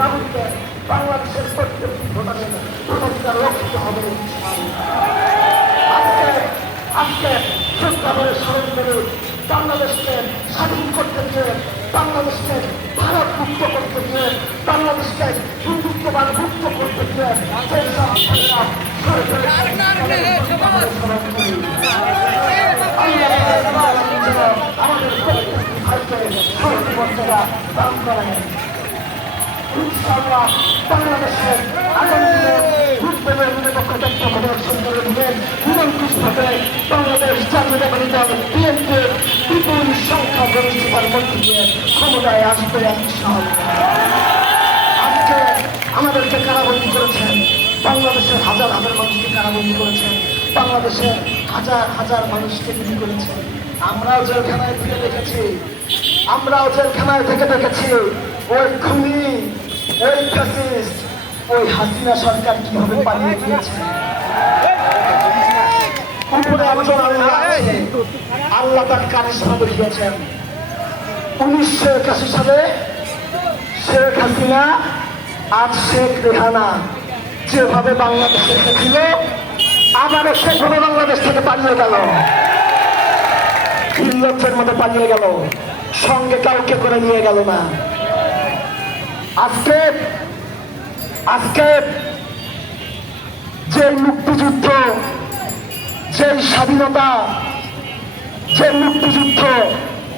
নাগরিককে বাংলাদেশের প্রত্যেকটি ভোটারের ভোটাধিকার রক্ষিত হবে। আজকে সরকারের স্মরণ করে বাংলাদেশকে স্বাধীন করতে গিয়ে, বাংলাদেশকে ভারত মুক্ত করতে গিয়ে, বাংলাদেশকে হিন্দুত্ববাদ মুক্ত করতে গিয়ে আমাদের প্রত্যেকটি ভাইকে সরকার দান করেন। ইনশাআল্লাহ বাংলাদেশের আগামী দিনে রূপদেবের নিরপেক্ষ তথ্য প্রদর্শন করে দিবেন। নিরঙ্কুশভাবে বাংলাদেশ জাতীয়তাবাদী দল বিএনপির বিপুল সংখ্যা গরিষ্ঠতার মধ্যে দিয়ে ক্ষমতায় আসবে ইনশাআল্লাহ। আজকে আমাদেরকে কারাবন্দী করেছেন, বাংলাদেশের হাজার হাজার মানুষকে কারাবন্দী করেছেন, বাংলাদেশের হাজার হাজার মানুষকে গুলি করেছেন। আমরাও জেলখানায় থেকে দেখেছি, আমরাও জেলখানায় থেকে দেখেছি ওই খুনি, ওই ফ্যাসিস্ট, ওই হাসিনা সরকার কিভাবে পালিয়ে গিয়েছে। উপরে একজন আল্লাহ আছে, আল্লাহ তার কারিশমা দেখিয়েছেন। 1981 সালে শেখ হাসিনা, আজ শেখ রেহানা যেভাবে বাংলাদেশে এসেছিল, আবারও সেভাবে বাংলাদেশ থেকে পালিয়ে গেল, নির্লজ্জের মতো পালিয়ে গেল, সঙ্গে কাউকে করে নিয়ে গেল না। আজকে যে মুক্তিযুদ্ধ, যে স্বাধীনতা, যে মুক্তিযুদ্ধ